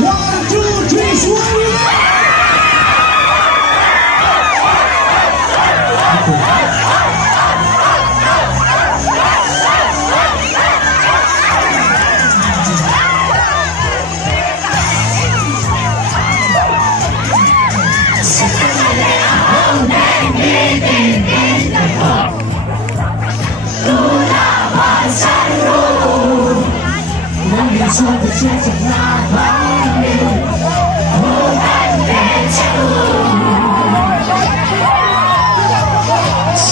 One, two, three, swing! 说的就在那旁边，我们的脚穿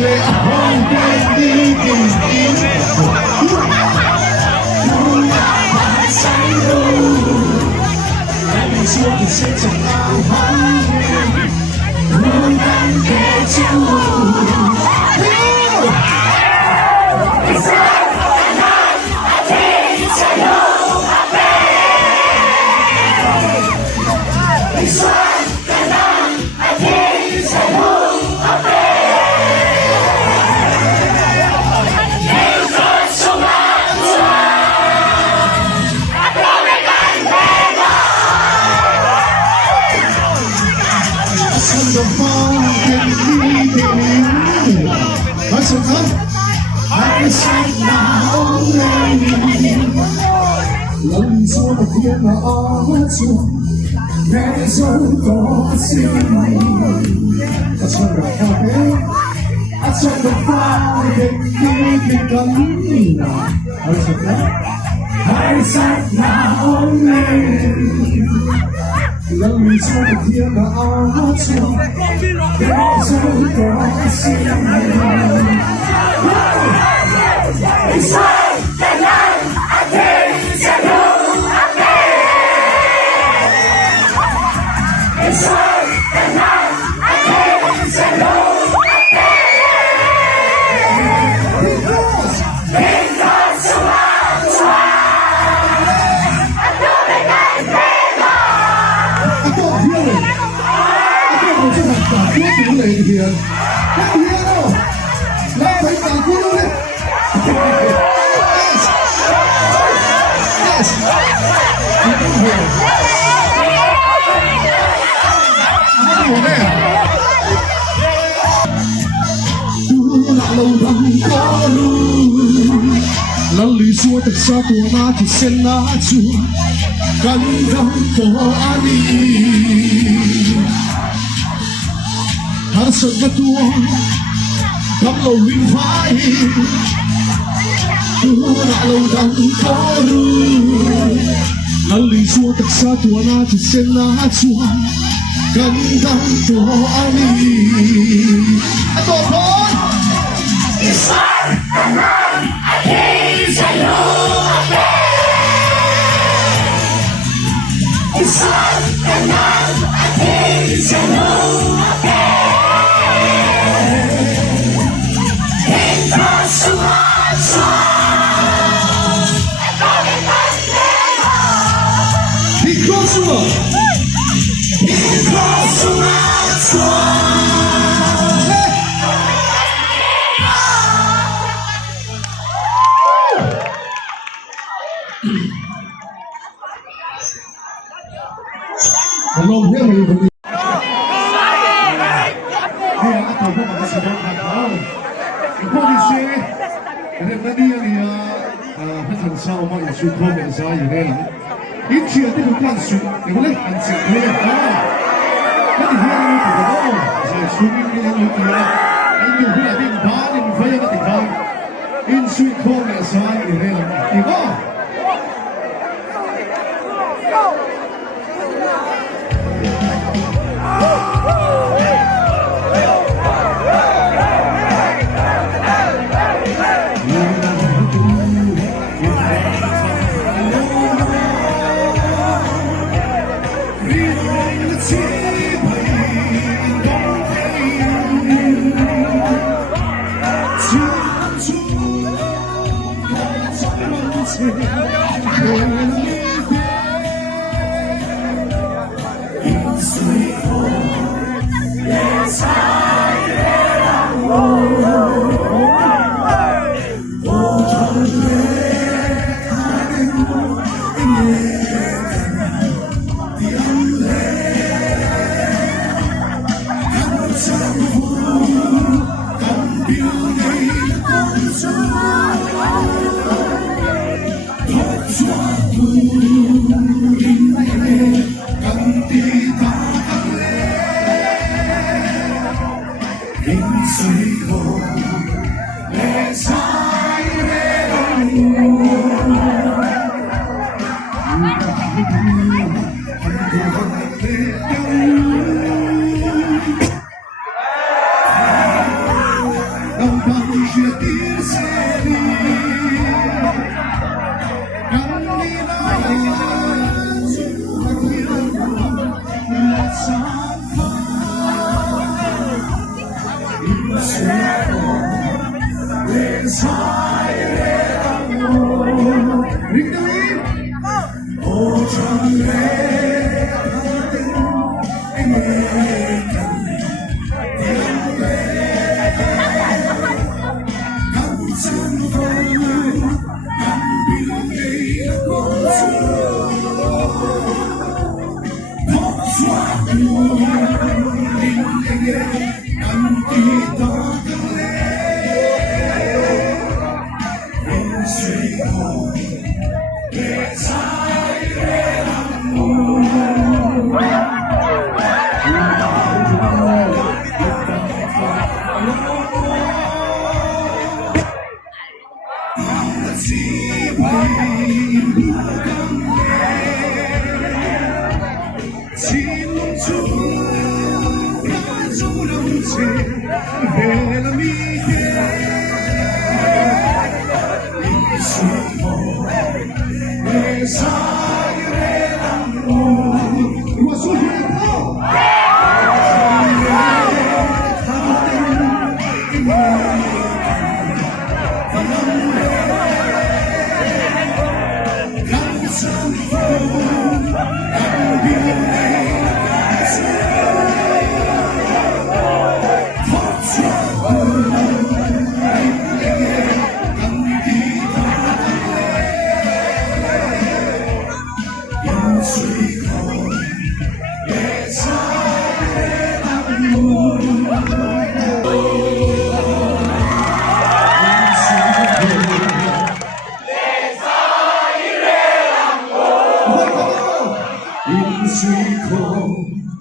越红遍地的路，哪怕山路，那你说的就在那旁边，我们的脚。的风跟你的名，而且呢，还是那美。冷你说的天马而出，那种多幸运。他唱的咖啡，他唱的花跟你的感，而且呢，还在那美。冷你说的天马而出，那种多幸运。来回打咕噜嘞 ！Yes， 我妹。多那路灯高路，老李说的沙多那就先拿住，感动多安逸。他什么多？他路明白，多那路灯高路，老李说的沙多那就先拿住，感动多安逸。多多。It's like the night I can't say no. It's like the night I can't say no. Hello, everybody. Hey, aku pun masih sedang tahu. Ibu di sini, kerana dia非常少嘛，也是可能啥有的人，以前这个灌输，你们来安静点啊！那你听我讲的，是出名的人有点啊，你有回来变大，你们非要个地方，因水可能啥有的人，对吧？水空。